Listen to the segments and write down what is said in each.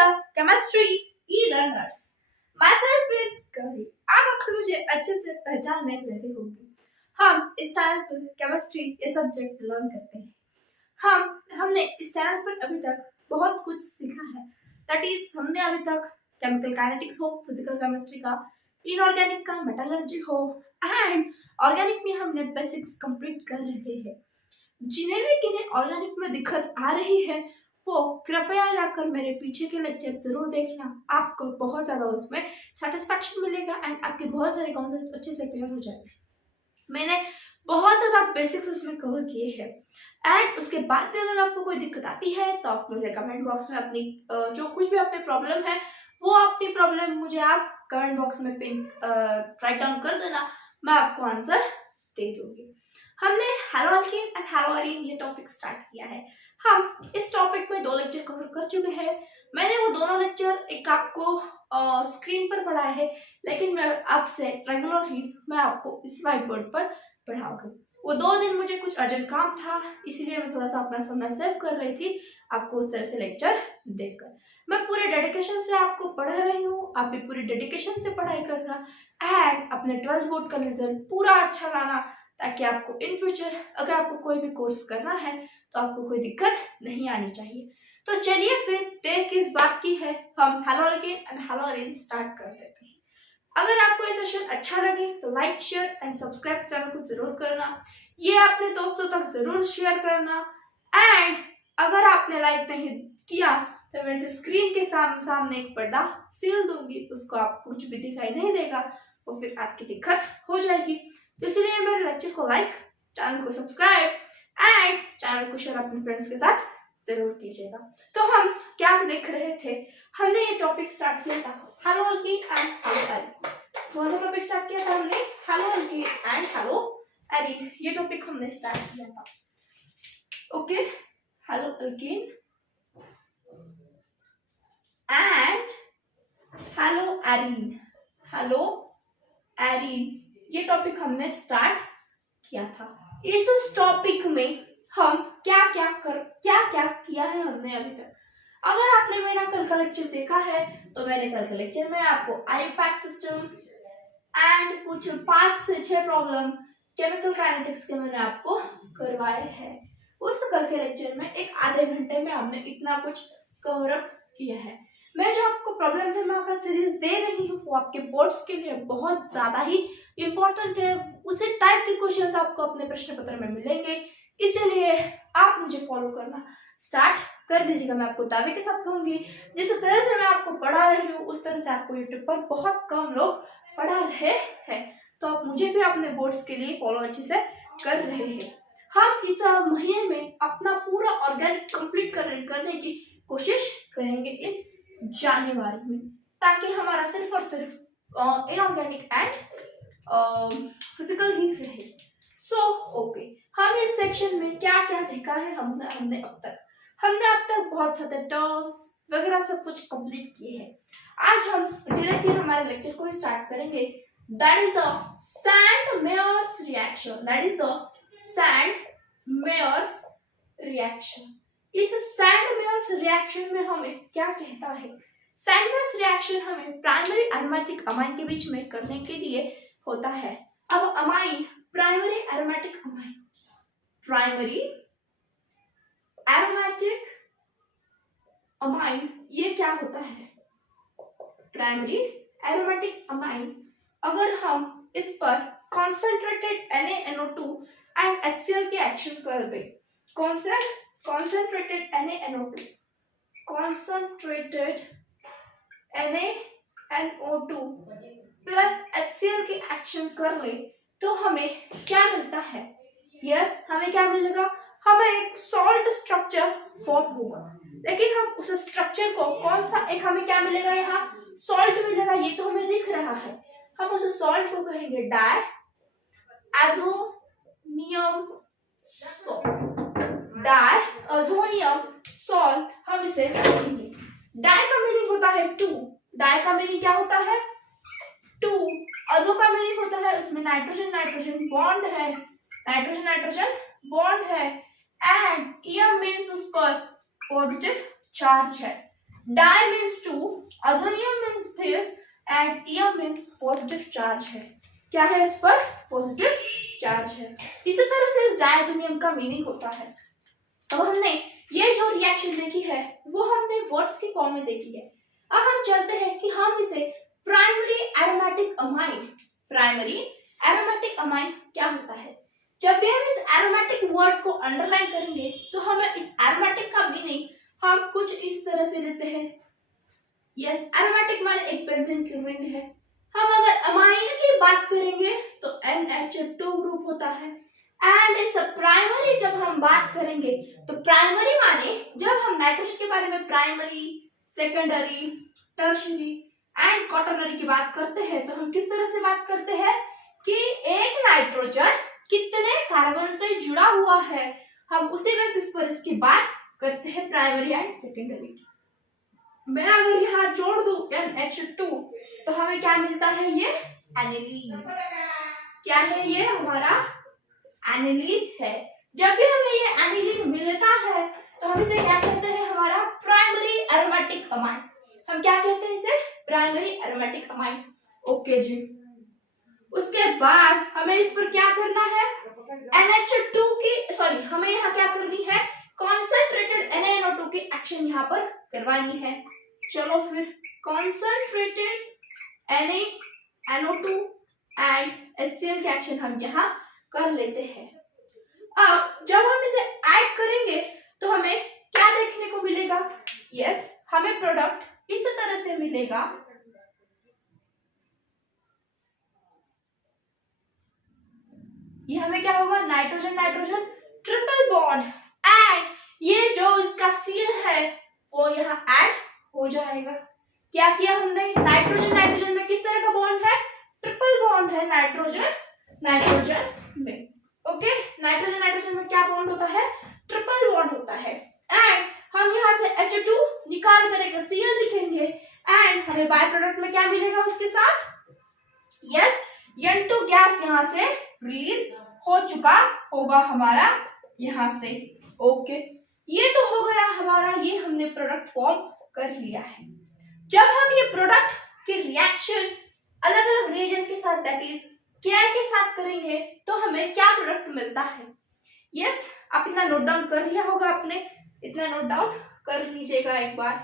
the chemistry e-learners. Myself is Gauri. आप अब तो मुझे अच्छे से पहचानने लगे होंगे। हम इस चैनल पर केमिस्ट्री ये सब्जेक्ट लर्न करते हैं। हमने इस चैनल पर अभी तक बहुत कुछ सीखा है। दैट इज हमने अभी तक केमिकल काइनेटिक्स हो, फिजिकल केमिस्ट्री का, इनऑर्गेनिक का, मेटलर्जी हो एंड ऑर्गेनिक में हमने बेसिक्स कंप्लीट कर रखे हैं। जिन्हें ऑर्गेनिक में दिक्कत आ रही है वो कृपया जाकर मेरे पीछे के लेक्चर जरूर देखना। आपको बहुत ज्यादा उसमें सेटिस्फैक्शन मिलेगा एंड आपके बहुत सारे कॉन्सेप्ट अच्छे से क्लियर हो जाएंगे। मैंने बहुत ज्यादा बेसिक्स उसमें कवर किए हैं एंड उसके बाद भी अगर आपको कोई दिक्कत आती है तो आप मुझे कमेंट बॉक्स में अपनी जो कुछ भी अपने प्रॉब्लम है वो अपनी प्रॉब्लम मुझे आप कमेंट बॉक्स में पिन राइट डाउन कर देना, मैं आपको आंसर दे दूंगी। हमने hello alkyne and hello arene ये टॉपिक स्टार्ट किया है। हम इस टॉपिक में 2 लेक्चर कवर कर चुके हैं। मैंने वो दोनों लेक्चर एक आपको स्क्रीन पर पढ़ाया है, लेकिन मैं आपसे रेगुलरली मैं आपको इस व्हाइट बोर्ड पर पढ़ाऊंगी। वो 2 दिन मुझे कुछ अर्जेंट काम था, इसीलिए मैं थोड़ा सा अपना समय सेव कर रही थी आपको उस तरह से लेक्चर देकर। मैं पूरे डेडिकेशन से आपको पढ़ा रही हूँ, आप भी पूरी डेडिकेशन से पढ़ाई करना एंड अपने 12th बोर्ड का रिजल्ट पूरा अच्छा लाना, ताकि आपको इन फ्यूचर अगर आपको कोई भी कोर्स करना है तो आपको कोई दिक्कत नहीं आनी चाहिए। तो चलिए फिर देर किस बात की है, हम hello alkyne and hello arene start कर देते हैं। अगर आपको ये सेशन अच्छा लगे तो like share and subscribe channel को जरूर करना, ये अपने दोस्तों तक जरूर शेयर करना एंड अगर आपने लाइक नहीं किया तो वैसे स्क्रीन के सामने एक पर्दा सील दूंगी, उसको आप कुछ भी दिखाई नहीं देगा, तो फिर आपकी दिक्कत हो जाएगी। तो इसलिए मेरे लेक्चर को लाइक, चैनल को सब्सक्राइब एंड चैनल को शेयर अपने फ्रेंड्स के साथ जरूर कीजिएगा। तो हम क्या देख रहे थे, हमने ये टॉपिक स्टार्ट किया था hello alkyne and hello arene. कौन सा टॉपिक स्टार्ट किया था हमने? Hello alkyne and hello arene, ये टॉपिक हमने स्टार्ट किया था। Okay, hello alkyne and hello arene, hello arene ये टॉपिक हमने स्टार्ट किया था। इस टॉपिक में हम क्या क्या किया है हमने अभी तक। अगर आपने मेरा कल का लेक्चर देखा है तो मैंने कल के लेक्चर में आपको आईयूपैक सिस्टम एंड कुछ 5 से 6 प्रॉब्लम केमिकल काइनेटिक्स के मैंने आपको करवाए हैं। उस कल के लेक्चर में एक आधे घंटे में हमने इतना कुछ कवर अप किया है। मैं जो आपको प्रॉब्लम थेमा का सीरीज दे रही हूँ वो आपके बोर्ड्स के लिए बहुत ज्यादा ही इम्पोर्टेंट है। उसी टाइप के क्वेश्चंस आपको अपने प्रश्न पत्र में मिलेंगे, इसीलिए आप मुझे फॉलो करना स्टार्ट कर दीजिएगा। मैं आपको दावे के साथ कहूंगी जिस तरह से मैं आपको पढ़ा रही हूँ उस तरह से आपको यूट्यूब पर बहुत कम लोग पढ़ा रहे हैं, तो आप मुझे भी अपने बोर्ड्स के लिए फॉलो अच्छे से कर रहे हैं। हम इस महीने में अपना पूरा ऑर्गेनिक कंप्लीट करने की कोशिश करेंगे इस जनवरी में, ताकि हमारा सिर्फ और सिर्फ इनऑर्गेनिक एंड फिजिकल ही रहे। सो ओके, हम इस सेक्शन में क्या क्या देखा है हमने अब तक बहुत सारे टर्म्स वगैरह सब कुछ कंप्लीट किए हैं। आज हम डायरेक्टली हमारे लेक्चर को स्टार्ट करेंगे। That is the sand-Myers reaction. इस सैंड-मेयर्स रिएक्शन में हमें क्या कहता है? सैंड-मेयर्स रिएक्शन हमें प्राइमरी एरोमेटिक अमाइन के बीच में करने के लिए होता है। अब अमाइन, प्राइमरी एरोमेटिक अमाइन ये क्या होता है? प्राइमरी एरोमेटिक अमाइन, अगर हम इस पर कॉन्सेंट्रेटेड NaNO2 एंड HCl के एक्शन कर दे, concentrated NaNO2 प्लस HCl के एक्शन कर ले तो हमें क्या मिलता है? यस, हमें क्या मिलेगा? हमें एक सॉल्ट स्ट्रक्चर फॉर्म होगा, लेकिन हम उस स्ट्रक्चर को कौन सा एक हमें क्या मिलेगा? यहाँ सॉल्ट मिलेगा, ये तो हमें दिख रहा है। हम उस सॉल्ट को कहेंगे डायज़ोनियम सॉल्ट, हम इसे कहेंगे। डाई का मीनिंग होता है 2, डाई का मीनिंग क्या होता है? 2। अजो का मीनिंग होता है उसमें नाइट्रोजन बॉन्ड है एंड ईयर मींस उस पर पॉजिटिव चार्ज है। Di means two, ozonium means this, and em means positive charge है। क्या है इस पर? पॉजिटिव चार्ज है। इसी तरह से इस डायजोनियम का मीनिंग होता है। अब हमने ये जो रिएक्शन देखी है वो हमने वर्ड्स की फॉर्म में देखी है। अब हम चलते हैं कि हम इसे primary aromatic amine, primary aromatic amine क्या होता है। जब भी हम इस एरोमेटिक वर्ड को अंडरलाइन करेंगे तो हमें इस एरोमेटिक का मीनिंग हम कुछ इस तरह से लेते हैं। यस, एरोमेटिक माने एक बेंजीन की रिंग है। हम अगर अमाइन की बात करेंगे तो NH2 ग्रुप होता है। एंड इस प्राइमरी जब हम बात करेंगे तो प्राइमरी माने जब हम नाइट्रोजन के बारे में primary, secondary, tertiary and quaternary की बात करते हैं तो हम किस तरह से बात करते हैं कि एक नाइट्रोजन कितने कार्बन से जुड़ा हुआ है, हम उसी बेसिस पर इसकी बात करते हैं प्राइमरी एंड सेकेंडरी की। मैं अगर यहाँ जोड़ दूं NH2 तो हमें क्या मिलता है? ये एनिलीन। क्या है? ये हमारा एनिलीन है। जब भी हमें ये एनिलीन मिलता है तो हम इसे क्या कहते हैं? हमारा प्राइमरी एरोमेटिक अमाइन। हम क्या कहते हैं इसे? Primary aromatic amine. ओके जी। उसके बाद हमें इस पर क्या करना है? NH2 की सॉरी हमें यहाँ क्या करनी है? कॉन्सेंट्रेटेड NaNO2 की एक्शन यहाँ पर करवानी है। चलो फिर कॉन्सेंट्रेटेड NaNO2 एंड HCl की एक्शन हम यहाँ कर लेते हैं। अब जब हम इसे ऐड करेंगे तो हमें क्या देखने को मिलेगा? यस, हमें प्रोडक्ट इस तरह से मिलेगा। ये हमें क्या होगा? Nitrogen nitrogen triple bond and ये जो इसका सील है वो यहाँ ऐड हो जाएगा। क्या किया हमने? नाइट्रोजन नाइट्रोजन में किस तरह का बॉन्ड है? ट्रिपल बॉन्ड है नाइट्रोजन नाइट्रोजन में। ओके, नाइट्रोजन नाइट्रोजन में क्या बॉन्ड होता है? ट्रिपल बॉन्ड होता है। एंड हम यहाँ से H2 निकाल कर एक Cl लिखेंगे एंड हमें बाय प्रोडक्ट में क्या मिलेगा उसके साथ? यस, N2 गैस यहाँ से रिलीज हो चुका होगा हमारा यहाँ से। ओके, ये तो हो गया हमारा, ये हमने प्रोडक्ट फॉर्म कर लिया है। जब हम ये प्रोडक्ट के रिएक्शन अलग अलग रिएजेंट के साथ दैट इज Ki के साथ करेंगे तो हमें क्या प्रोडक्ट मिलता है? यस, आप इतना नोट डाउन कर लिया होगा आपने, इतना नोट डाउन कर लीजिएगा एक बार।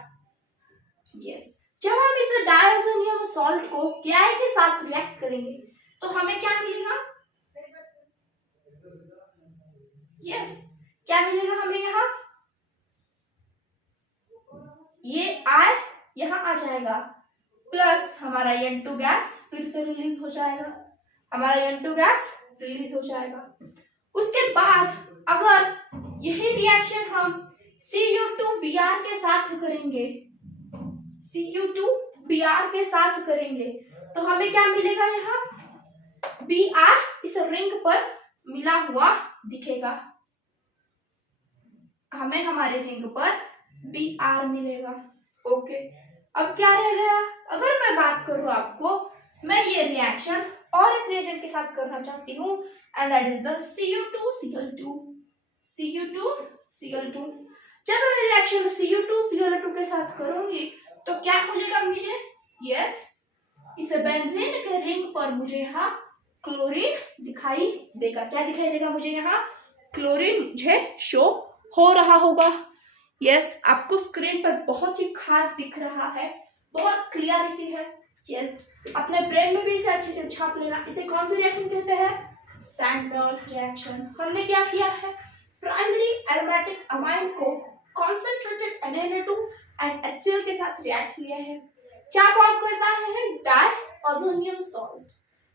यस, जब हम इस डायज़ोनियम सॉल्ट को Ki के साथ रिएक्ट करेंगे तो हमें क्या मिलेगा? यस, क्या मिलेगा हमें यहाँ? ये I यहाँ आ जाएगा प्लस हमारा N2 गैस फिर से रिलीज हो जाएगा, हमारा N2 गैस रिलीज हो जाएगा। उसके बाद अगर यही रिएक्शन हम Cu2Br के साथ करेंगे, Cu2Br के साथ करेंगे तो हमें क्या मिलेगा? यहाँ Br इस रिंग पर मिला हुआ दिखेगा, हमें हमारे रिंग पर Br मिलेगा। ओके, अब क्या रह गया? अगर मैं बात करूं आपको, मैं ये रिएक्शन और एक रिएजेंट के साथ करना चाहती हूँ and that is the Cu2Cl2, Cu2Cl2। जब मैं रिएक्शन Cu2Cl2 के साथ करूंगी तो क्या मिलेगा मुझे? यस, इस बेंजीन के रिंग पर मुझे यहाँ क्लोरीन दिखाई देगा। क्या दिखाई देगा मुझे? यहाँ क्लोरीन मुझे शो हो रहा होगा। यस, आपको स्क्रीन पर बहुत ही खास दिख रहा है, बहुत क्लियरिटी है। यस, अपने ब्रेन में भी इसे अच्छे से छाप लेना। इसे कौन सी रिएक्शन कहते हैं? Sanders reaction. हमने क्या किया है? प्राइमरी एरोमेटिक अमाइन को कॉन्सेंट्रेटेड NaNO2 एंड HCl के साथ रिएक्ट किया है। क्या फॉर्म करता है? Diazonium salt.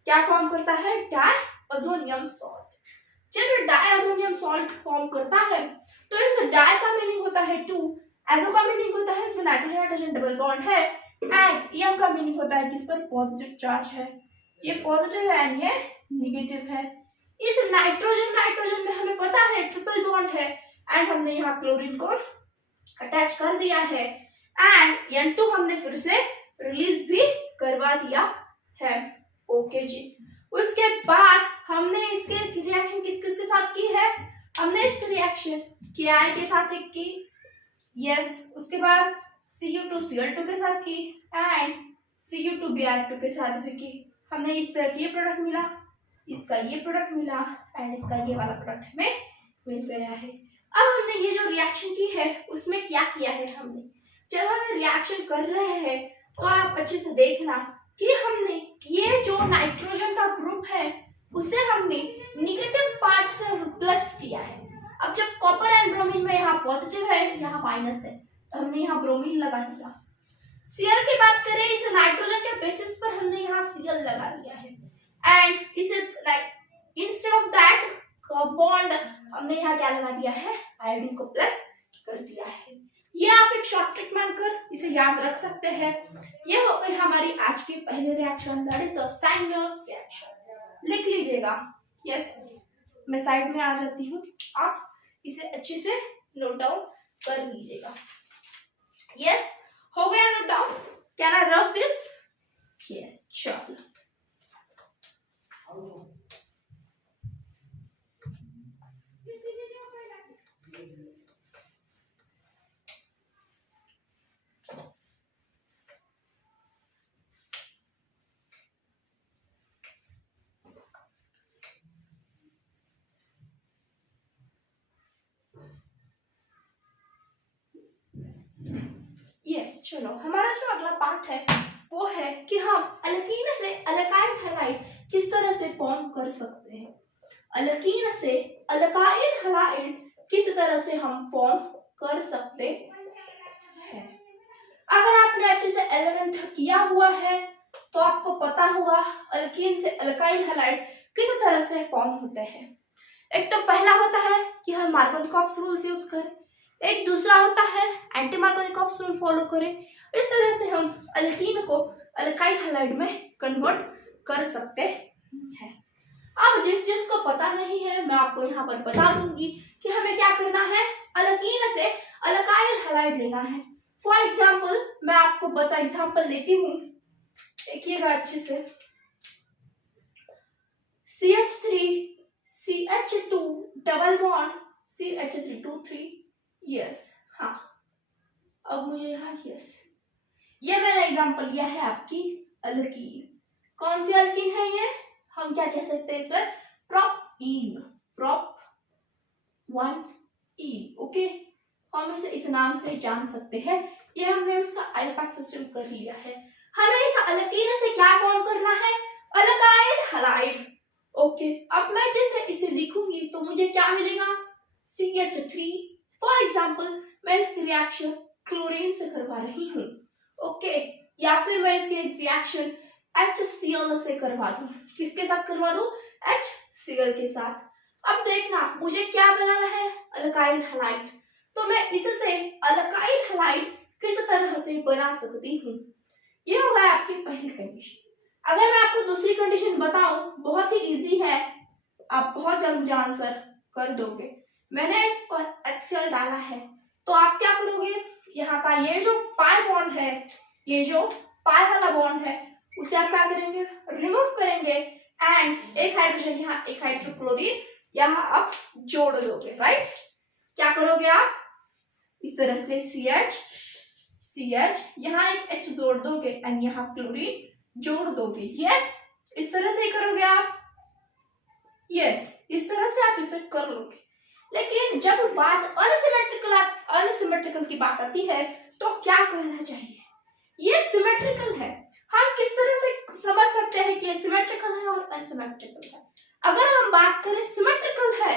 क्या फॉर्म करता है? Diazonium salt. जब डायज़ोनियम सॉल्ट फॉर्म करता है तो इस डाई का मीनिंग होता है 2, एजो का मीनिंग होता है इसमें नाइट्रोजन नाइट्रोजन डबल बॉन्ड है एंड एम का मीनिंग होता है कि इस पर पॉजिटिव चार्ज है। ये पॉजिटिव है एंड ये नेगेटिव है। इस नाइट्रोजन नाइट्रोजन में हमें पता है ट्रिपल बॉन्ड है एंड हमने यहाँ क्लोरीन को अटैच कर दिया है एंड N2 हमने फिर से रिलीज भी करवा दिया है। ओके जी, उसके बाद हमने इसके रिएक्शन किस किस के साथ की है? हमने इसकी रिएक्शन Ki के साथ एक की। यस, उसके बाद Cu2Cl2 के साथ की एंड Cu2Br2 के साथ भी की। हमने इस तरह की ये प्रोडक्ट मिला, इसका ये प्रोडक्ट मिला एंड इसका ये वाला प्रोडक्ट हमें मिल गया है। अब हमने ये जो रिएक्शन की है उसमें क्या किया है, हमने जब हम रिएक्शन कर रहे हैं तो आप अच्छे से देखना कि हमने ये जो नाइट्रोजन का ग्रुप है उसे हमने निगेटिव पार्ट से प्लस किया है। अब जब कॉपर एंड ब्रोमीन में यहाँ पॉजिटिव है यहाँ माइनस है तो हमने यहाँ ब्रोमीन लगा दिया। Cl की बात करें, इस नाइट्रोजन के बेसिस पर हमने यहाँ Cl लगा दिया है एंड इसे इंस्टेड ऑफ दैट बॉन्ड हमने यहाँ क्या लगा दिया है, आयोडीन को प्लस कर दिया है। ये आप एक शॉर्ट ट्रिक मानकर इसे याद रख सकते हैं। ये हो गई हमारी आज की पहली reaction, that is the sinos reaction. लिख लीजिएगा। यस, मैं साइड में आ जाती हूँ, आप इसे अच्छे से नोट डाउन कर लीजिएगा। यस, हो गया note down? Can I rub this? Yes, चलो। यस, चलो हमारा जो अगला पार्ट है वो है कि हम अल्कीन से अल्काइल हैलाइड किस तरह से फॉर्म कर सकते हैं। अल्कीन से अल्काइल हैलाइड किस तरह से हम फॉर्म कर सकते हैं। अगर आपने अच्छे से 11th किया हुआ है तो आपको पता होगा अल्कीन से अल्काइल हैलाइड किस तरह से फॉर्म होते हैं। एक तो पहला होता है कि हम मार्कोनिकॉफ रूल्स यूज करें, एक दूसरा होता है एंटी मार्कोनिकॉफ रूल फॉलो करें। इस तरह से हम अल्कीन को अल्काइल हैलाइड में कन्वर्ट कर सकते हैं। अब जिस जिसको पता नहीं है मैं आपको यहाँ पर बता दूंगी कि हमें क्या करना है, अल्कीन से अल्काइल हैलाइड लेना है। फॉर एग्जाम्पल मैं आपको एग्जाम्पल देती हूँ, देखिएगा अच्छे से। CH3 CH2 double bond CH3 yes, हाँ अब मुझे यहाँ यस, ये मैंने एग्जांपल लिया है आपकी अल्कीन। कौन सी अल्कीन है ये, हम क्या कह सकते हैं सर, प्रोपीन, प्रोप 1 ओके, हम इसे इस नाम से जान सकते हैं। ये हमने उसका आईपैक सिस्टम कर लिया है। हमें इस अल्कीन से क्या फॉर्म करना है, अल्काइल हैलाइड। ओके, अब मैं जैसे इसे लिखूंगी तो मुझे क्या मिलेगा, CH3। फॉर एग्जाम्पल मैं इसकी रिएक्शन क्लोरीन से करवा रही हूँ, ओके, या फिर मैं इसकी रिएक्शन HCl से करवा दूं। किसके साथ करवा दूं, HCl के साथ। अब देखना मुझे क्या बनाना है, अल्काइल हैलाइड। तो मैं इससे अल्काइल हैलाइड किस तरह से बना सकती हूँ, ये होगा आपकी पहली कंडीशन। अगर मैं आपको दूसरी कंडीशन बताऊं, बहुत ही इजी है, आप बहुत जल्द आंसर कर दोगे। मैंने इस पर HCl डाला है तो आप क्या करोगे, यहाँ का ये जो पाई बॉन्ड है, ये जो पाई वाला बॉन्ड है उसे आप क्या करेंगे, रिमूव करेंगे एंड एक हाइड्रोजन यहाँ, एक हाइड्रोक्लोरीन यहाँ आप जोड़ दोगे, राइट। क्या करोगे आप, इस तरह से CH यहाँ एक H जोड़ दोगे एंड यहाँ क्लोरीन जोड़ दोगे। यस, इस तरह से ही करोगे आप। यस, इस तरह से आप इसे कर लोगे। लेकिन जब बात अनसिमेट्रिकल की बात आती है तो क्या करना चाहिए, ये सिमेट्रिकल है। हम किस तरह से समझ सकते हैं कि ये सिमेट्रिकल है और अनसिमेट्रिकल है। अगर हम बात करें सिमेट्रिकल है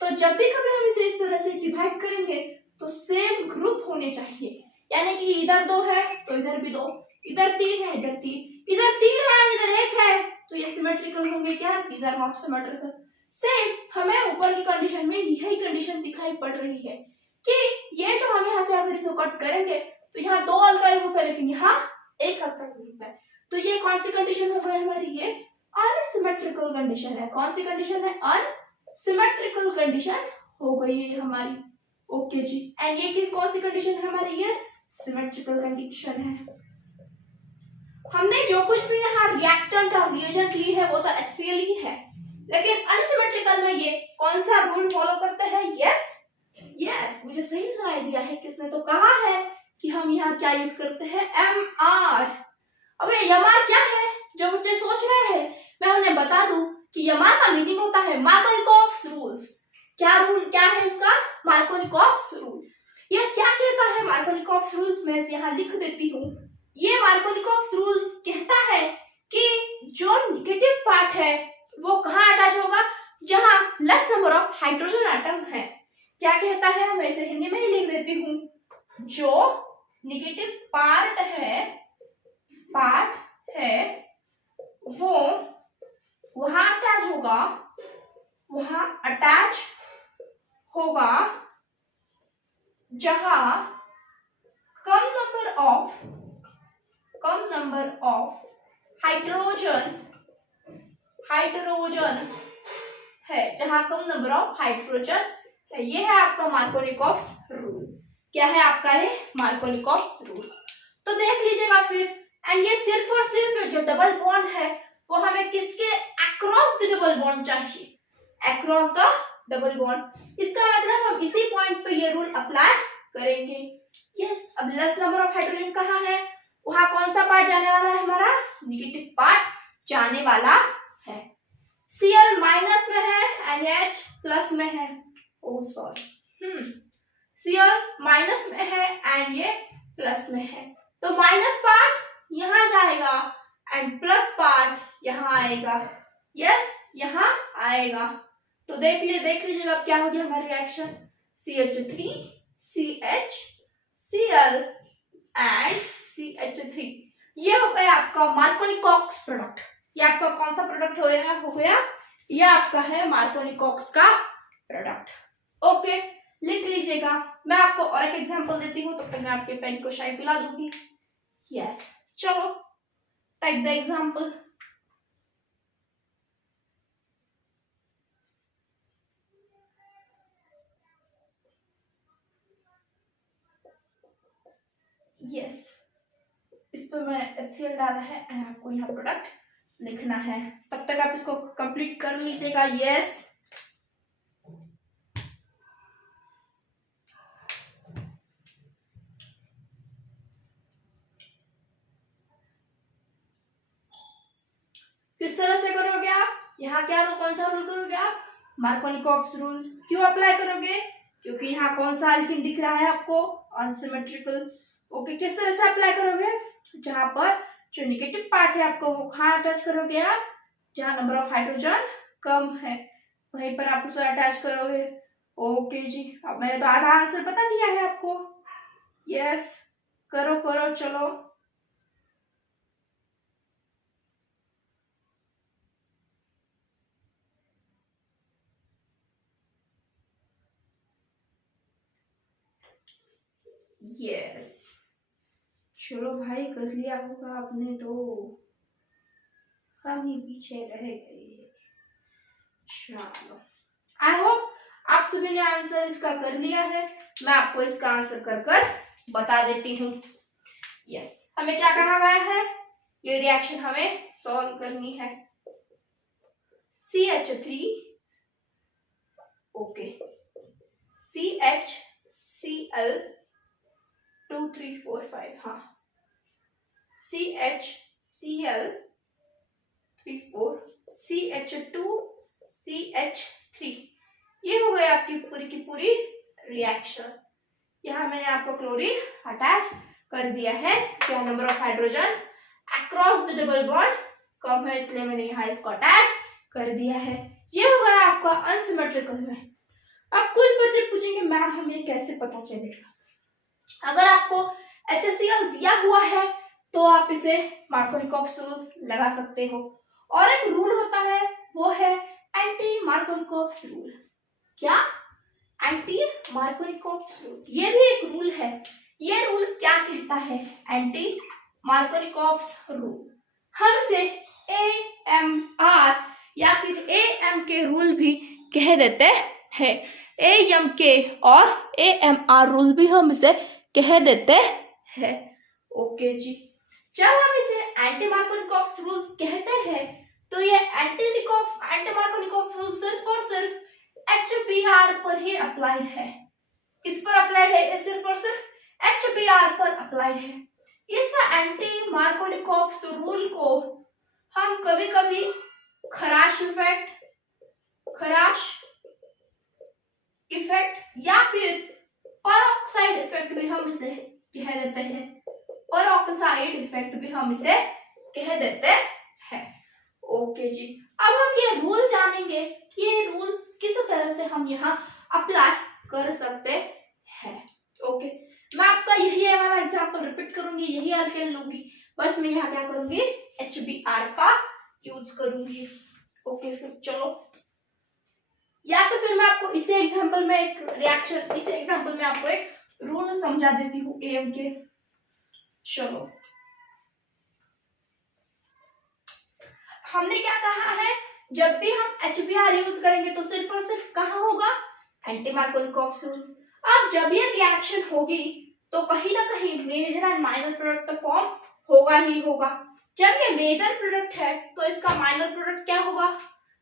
तो जब भी कभी हम इसे इस तरह से डिवाइड करेंगे तो सेम ग्रुप होने चाहिए, यानी कि इधर 2 है तो इधर भी 2, इधर 3 है इधर 3, इधर 3 है इधर 1 है, तो ये सिमेट्रिकल होंगे क्या, these are not symmetrical. Same हमें ऊपर की कंडीशन में यही कंडीशन दिखाई पड़ रही है कि ये जो हम यहाँ से अगर इसको कट करेंगे तो यहाँ 2 अल्काइल ग्रुप है लेकिन यहाँ 1 अल्काइल ग्रुप है। तो ये कौन सी कंडीशन हो गई हमारी, ये अनसिमेट्रिकल कंडीशन है। कौन सी कंडीशन है, अनसिमेट्रिकल कंडीशन हो गई है हमारी। ओके जी, एंड ये किस कौन सी कंडीशन है हमारी, ये सिमेट्रिकल कंडीशन है। हमने जो कुछ भी यहाँ रिएक्टेंट और रिएजेंट ली है वो तो HCl ही है, लेकिन अनसिमेट्रिकल में ये कौन सा रूल फॉलो करते हैं, यस, मुझे सही सुनाई दिया है, किसने तो कहा है कि हम यहाँ क्या यूज करते हैं, एम आर। अब एम आर क्या है, जो बच्चे सोच रहे हैं मैं उन्हें बता दूं कि एम आर का मीनिंग होता है मार्कोनिकॉफ्स रूल्स। क्या रूल, क्या है इसका, मार्कोनिकॉफ्स रूल। ये क्या कहता है मार्कोनिकॉफ्स रूल्स, मैं यहाँ लिख देती हूँ। ये मार्कोनिकॉफ्स रूल्स कहता है कि जो नेगेटिव पार्ट है वो कहाँ अटैच होगा, जहां less number of hydrogen atom है। क्या कहता है, मैं इसे हिंदी में ही लिख देती हूँ, जो नेगेटिव पार्ट है वो वहां अटैच होगा जहां कम नंबर ऑफ हाइड्रोजन है, जहां कम नंबर ऑफ हाइड्रोजन है। ये है आपका मार्कोनिकॉफ्स रूल। क्या है आपका ये मार्कोनिकॉफ्स रूल। तो देख लीजिएगा फिर, एंड ये सिर्फ और सिर्फ जो डबल बॉन्ड है वो हमें किसके अक्रॉस द डबल बॉन्ड चाहिए, अक्रॉस द डबल बॉन्ड। इसका मतलब हम इसी पॉइंट पे ये रूल अप्लाई करेंगे। यस, अब लेस नंबर ऑफ हाइड्रोजन कहाँ है, वहां कौन सा पार्ट जाने वाला है, हमारा नेगेटिव पार्ट जाने वाला है। Cl माइनस में है एंड H प्लस में है, ओ सॉरी, Cl माइनस में है एंड ये प्लस में है, तो माइनस पार्ट यहाँ जाएगा एंड प्लस पार्ट यहाँ आएगा। यस, यहाँ आएगा। तो देख लीजिएगा अब क्या हो गया हमारा reaction, CH3 CH Cl and CH3। ये हो गया आपका मार्कोनिकॉक्स प्रोडक्ट। ये आपका कौन सा प्रोडक्ट हो गया, ये आपका है मार्कोनिकॉक्स का प्रोडक्ट। ओके, लिख लीजिएगा। मैं आपको और एक एग्जांपल देती हूँ, तब तक मैं आपके पेन को शायद पिला दूंगी। यस, चलो टेक द एग्जांपल। यस, इस पर मैंने HCl डाला है एंड आपको यहाँ प्रोडक्ट लिखना है। तब तक आप इसको कंप्लीट कर लीजिएगा। यस, किस तरह से करोगे आप, यहाँ क्या रूल, कौन सा रूल करोगे आप, मार्कोनिकॉफ्स रूल। क्यों अप्लाई करोगे, क्योंकि यहाँ कौन सा एल्कीन दिख रहा है आपको, अनसिमेट्रिकल। ओके, किस तरह से अप्लाई करोगे, जहां पर जो नेगेटिव पार्ट है आपको वो कहाँ अटैच करोगे आप, जहां नंबर ऑफ हाइड्रोजन कम है वहीं पर आप उसे अटैच करोगे। ओके जी, अब मैंने तो आधा आंसर बता दिया है आपको। यस, करो चलो। यस, चलो भाई, कर लिया होगा आपने, तो हम ही पीछे रह गए। चलो, आई होप आप सभी ने आंसर इसका कर लिया है। मैं आपको इसका आंसर कर बता देती हूँ। यस, हमें क्या कहा गया है, ये रिएक्शन हमें सॉल्व करनी है। CH3 ओके, CHCl 2 3 4 5, हाँ, CHCl 3 4 CH2 CH3। ये हो गई आपकी पूरी की पूरी रिएक्शन। यहाँ मैंने आपको क्लोरीन अटैच कर दिया है, क्या number of hydrogen across the double bond कम है, इसलिए मैंने यहाँ इसको अटैच कर दिया है। ये हो गया आपका अनसिमेट्रिकल में। अब कुछ बच्चे पूछेंगे मैम हमें कैसे पता चलेगा, अगर आपको HCl दिया हुआ है तो आप इसे मार्कोनिकॉफ्स रूल्स लगा सकते हो। और एक रूल होता है वो है एंटी मार्कोनिकॉफ्स रूल। क्या, एंटी मार्कोनिकॉफ्स रूल, ये भी एक रूल है। ये रूल क्या कहता है, एंटी मार्कोनिकॉफ्स रूल। हम इसे AMR या फिर AM के रूल भी कह देते हैं। AMK और AMR रूल भी हम इसे कह देते हैं। ओके जी, जब हम इसे एंटी मार्कोनिकॉफ्स रूल्स कहते हैं तो ये एंटी मार्कोनिकॉफ्स रूल सिर्फ और सिर्फ HBr पर ही अप्लाइड है। किस पर अप्लाइड है, सिर्फ और सिर्फ HBr HBR पर अप्लाइड है। इस एंटी मार्कोनिकॉफ रूल को हम कभी कभी खराश इफेक्ट या फिर परऑक्साइड इफेक्ट भी हम इसे कह देते हैं। परऑक्साइड इफेक्ट भी हम इसे कह देते हैं। ओके जी, अब हम ये रूल जानेंगे कि ये रूल किस तरह से हम यहाँ अप्लाई कर सकते हैं। ओके, मैं आपका यही वाला एग्जांपल रिपीट करूंगी, यही अल्केन लूंगी, बस मैं यहाँ क्या करूंगी, HBr का यूज करूंगी। ओके, फिर चलो, या तो फिर मैं आपको इसी एग्जांपल में एक रिएक्शन, इसी एग्जांपल में आपको एक रूल समझा देती हूँ AM के। चलो, हमने क्या कहा है, जब भी हम HBr यूज करेंगे तो सिर्फ और सिर्फ कहाँ होगा, एंटी मार्कोनिकॉफ रूल्स। अब जब ये रिएक्शन होगी तो कहीं ना कहीं major and minor product form होगा ही होगा। जब ये मेजर प्रोडक्ट है तो इसका माइनर प्रोडक्ट क्या होगा।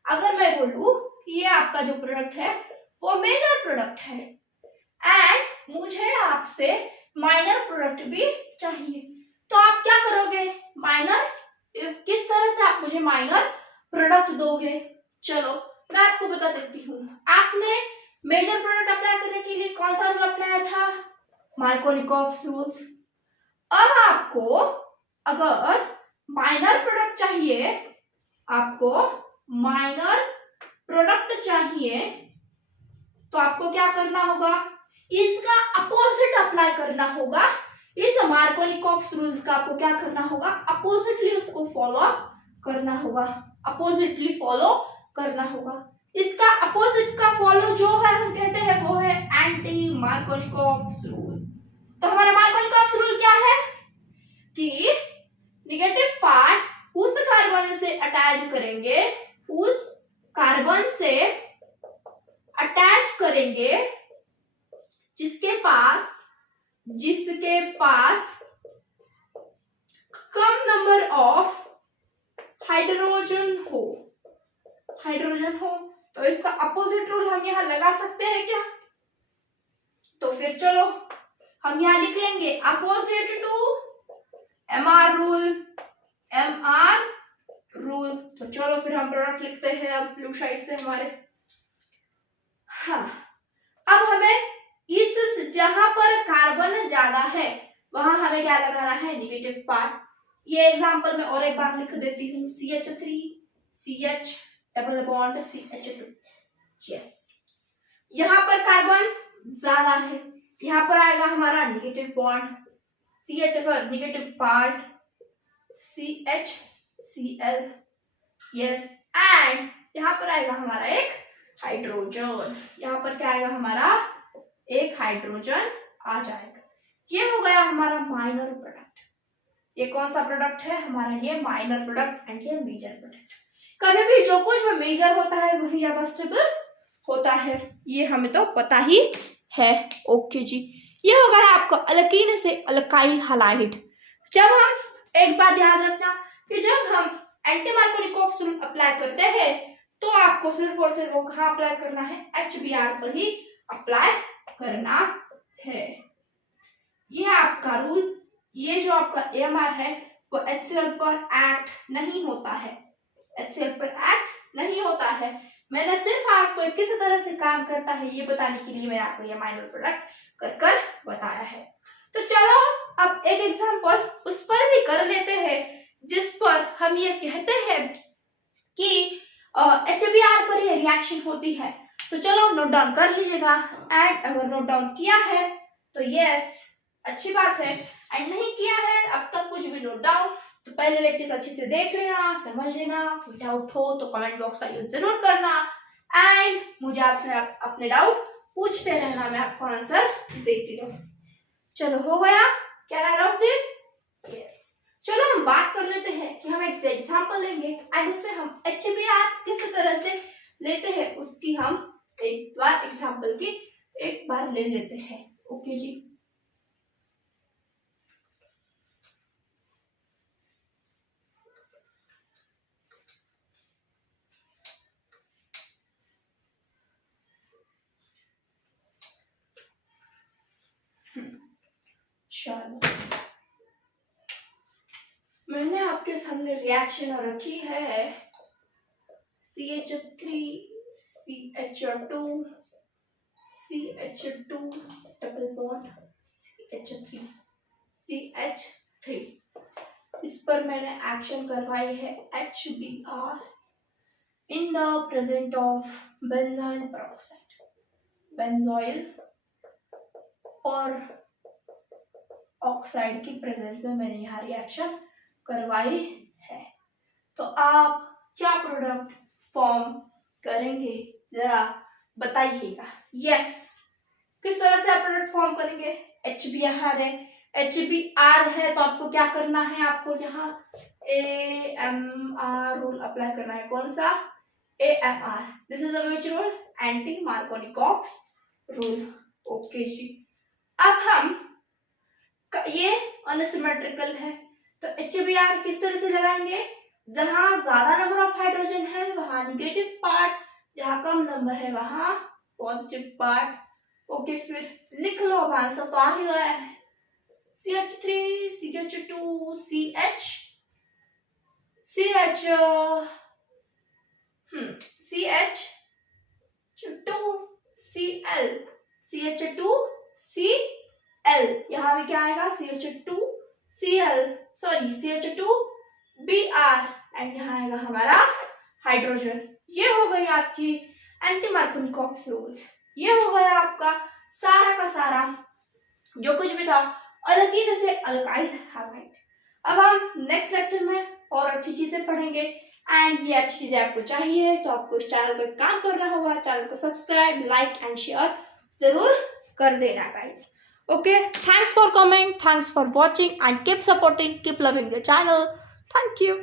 अगर मैं बोलूं कि ये आपका जो प्रोडक्ट है वो मेजर प्रोडक्ट है एंड मुझे आपसे माइनर प्रोडक्ट भी चाहिए, तो आप क्या करोगे, माइनर, किस तरह से आप मुझे माइनर प्रोडक्ट दोगे। चलो मैं आपको बता देती हूँ, आपने मेजर प्रोडक्ट अप्लाई करने के लिए कौन सा रूल अपनाया था, मार्कोनिकॉफ रूल्स। अब आपको अगर माइनर प्रोडक्ट चाहिए, आपको माइनर प्रोडक्ट चाहिए, तो आपको क्या करना होगा, इसका अपोजिट अप्लाई करना होगा। इस मार्कोनिकॉफ रूल्स का आपको क्या करना होगा, अपोजिटली उसको फॉलो करना होगा, अपोजिटली फॉलो करना होगा। इसका अपोजिट का फॉलो जो है हम कहते हैं वो है एंटी मार्कोनिकॉफ रूल। तो हमारा मार्कोनिकॉफ रूल क्या है कि नेगेटिव पार्ट उस कार्बन से अटैच करेंगे, उस कार्बन से अटैच करेंगे जिसके पास कम नंबर ऑफ हाइड्रोजन हो, तो इसका अपोजिट रूल हम यहां लगा सकते हैं क्या। तो फिर चलो हम यहां लिख लेंगे अपोजिट टू MR रूल। तो चलो फिर हम प्रोडक्ट लिखते हैं अब ब्लू शाइड से हमारे। हाँ, अब हमें इस जहां पर कार्बन ज्यादा है वहां हमें क्या लगाना है, नेगेटिव पार्ट। ये एग्जांपल में और एक बार लिख देती हूँ, CH3 CH double bond CH2। Yes, यहाँ पर कार्बन ज्यादा है, यहाँ पर आएगा हमारा negative bond negative part CHCl। Yes, and यहाँ पर आएगा हमारा एक हाइड्रोजन, यहाँ पर क्या आएगा हमारा, एक हाइड्रोजन आ जाएगा। ये हो गया हमारा माइनर प्रोडक्ट। ये कौन सा प्रोडक्ट है हमारा, ये माइनर प्रोडक्ट एंड ये मेजर प्रोडक्ट। कभी भी जो कुछ भी मेजर होता है वही ज्यादा स्टेबल होता है, ये हमें तो पता ही है। ओके जी, ये हो गया आपको अल्कीन से अल्काइल हैलाइड। जब हम, एक बात याद रखना कि जब हम एंटी मार्कोनिकॉफ रूल अप्लाई करते हैं तो आपको सिर्फ और सिर्फ वो कहाँ अप्लाई करना है, HBr पर ही अप्लाई करना है। ये आपका रूल, ये जो आपका AMR है वो HCl पर एक्ट नहीं होता है, HCl पर एक्ट नहीं होता है। मैंने सिर्फ आपको किस तरह से काम करता है ये बताने के लिए मैंने आपको ये माइनर प्रोडक्ट कर बताया है। तो चलो अब एक एग्जांपल उस पर भी कर लेते हैं जिस पर हम ये कहते हैं कि HBr पर ये रिएक्शन होती है। तो चलो नोट डाउन कर लीजिएगा, एंड अगर नोट डाउन किया है तो यस अच्छी बात है, एंड नहीं किया है अब तक कुछ भी नोट डाउन, तो पहले लेक्चर अच्छे से देख लेना, समझ लेना, कोई डाउट हो तो कमेंट बॉक्स का यूज जरूर करना एंड मुझे आपसे अपने डाउट पूछते रहना, मैं आपको आंसर देती रहूं। चलो हो गया, can I right this, yes. चलो हम बात कर लेते हैं कि हम एक एग्जांपल लेंगे एंड उसमें हम HBr किस तरह से लेते हैं उसकी हम एक बार एग्जांपल की एक बार ले लेते हैं। ओके जी, चलो, मैंने आपके सामने रिएक्शन रखी है CH3 CH2 CH2 double bond CH3 CH3। इस पर मैंने एक्शन करवाई है HBr in the present of benzyl peroxide, benzoyl और ऑक्साइड की प्रेजेंस में मैंने यहाँ रिएक्शन करवाई है। तो आप क्या प्रोडक्ट फॉर्म करेंगे जरा बताइएगा। यस, किस तरह से आप प्रोडक्ट फॉर्म करेंगे? HBr है, HBr है तो आपको क्या करना है, आपको यहाँ AMR रूल अप्लाई करना है। कौन सा? AMR। This is which rule? Anti Markovnikov rule. Okay ji, अब हम ये अनसिमेट्रिकल है तो HBr किस तरह से लगाएंगे? जहां ज्यादा नंबर ऑफ हाइड्रोजन है वहां निगेटिव पार्ट, जहां कम नंबर है वहां पॉजिटिव पार्ट। ओके, फिर लिख लो, अब आंसर तो आ ही गया है। CH3 CH2 CH2Cl यहाँ भी क्या आएगा? CH2Cl, सॉरी CH2Br एंड यहाँ आएगा हमारा हाइड्रोजन। ये हो गई आपकी एंटी मार्कोनी-कॉक्स रूल। ये हो गया आपका सारा का सारा जो कुछ भी था अल्कीन से अल्काइल हैलाइड। अब हम नेक्स्ट लेक्चर में और अच्छी चीजें पढ़ेंगे एंड ये अच्छी चीजें आपको चाहिए तो आपको इस चैनल को काम करना होगा। चैनल को सब्सक्राइब, लाइक एंड शेयर जरूर कर देना guys. Okay, thanks for comment, thanks for watching and keep supporting, keep loving the channel. Thank you.